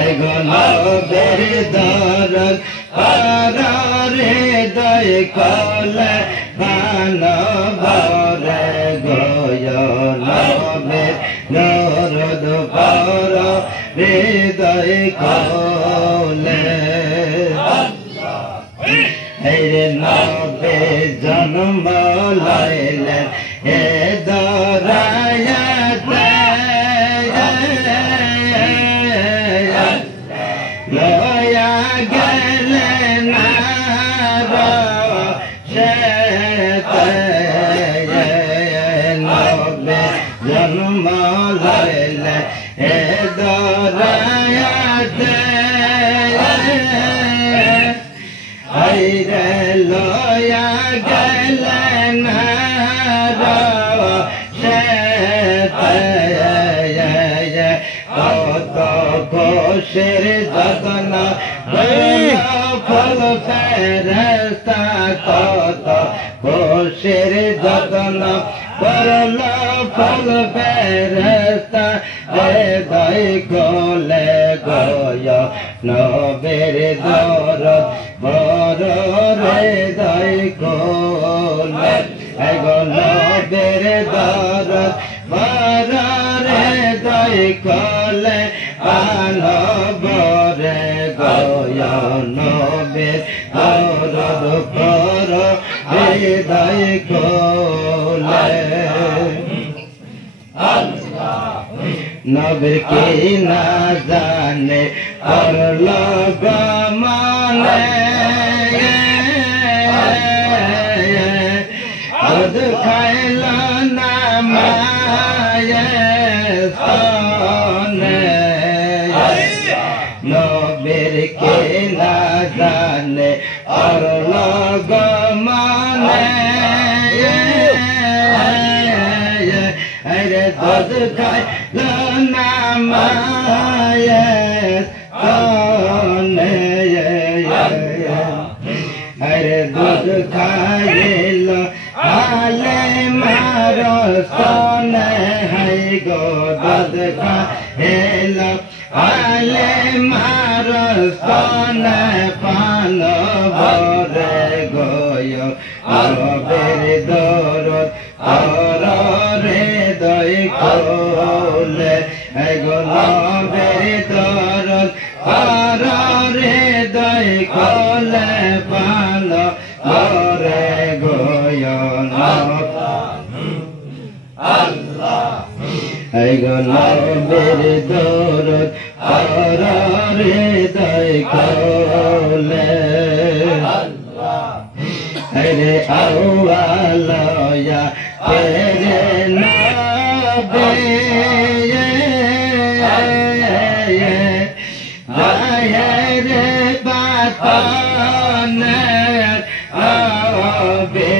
এগো নবের দরদ পারে দয় কলে ভালো ভরে গয় নবের দরদ পারে দয় কলে হে নবে জন্ম লইলেন হে দরায়াতে লয়া গেলেন নবে জন্ম লইলেন হে দরায়াতে আইরে লয়া গেলেন কত কোশের যতন ফল ফেরেস্তা কত কোশের যতন করল ফল ফেরেস্তা হৃদয় কোলে গয় নবের দরদ বড় হৃদয় কোলে এগো নবের দরদ বড় হৃদয় কোলে আনবরে গয় নবের দরদ বড় হৃদয় কোলে নবীর কি না জানে করল গমনে দুধ খাইল না মায়ে সনে নবীর কি না জানে করল গমনে আরে দুধ খাইল না মায়ে সনে আরে দুধ খাইল আলে মার সনে হাই গো দুধ খাইল আলে মার সনে পান ভরে গয় নবের দরদ রে দয় কোলে এগো নবের দরদ রে দয় কোলে পান ভরে গয় এগো নবের দরদ রে দয় কোলে রে আওয়ালয়া তেরে নবে যায় রে বাতানে আবে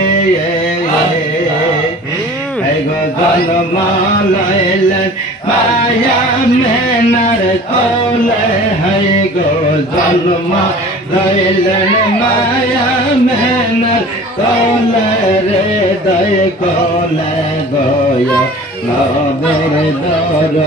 এগো জন্ম লইলেন মায়া মেনার কোলে হাই গো জন্ম লইলেন মায়া মেনার কোলে রে দয় কোলে গয় নবের দরদ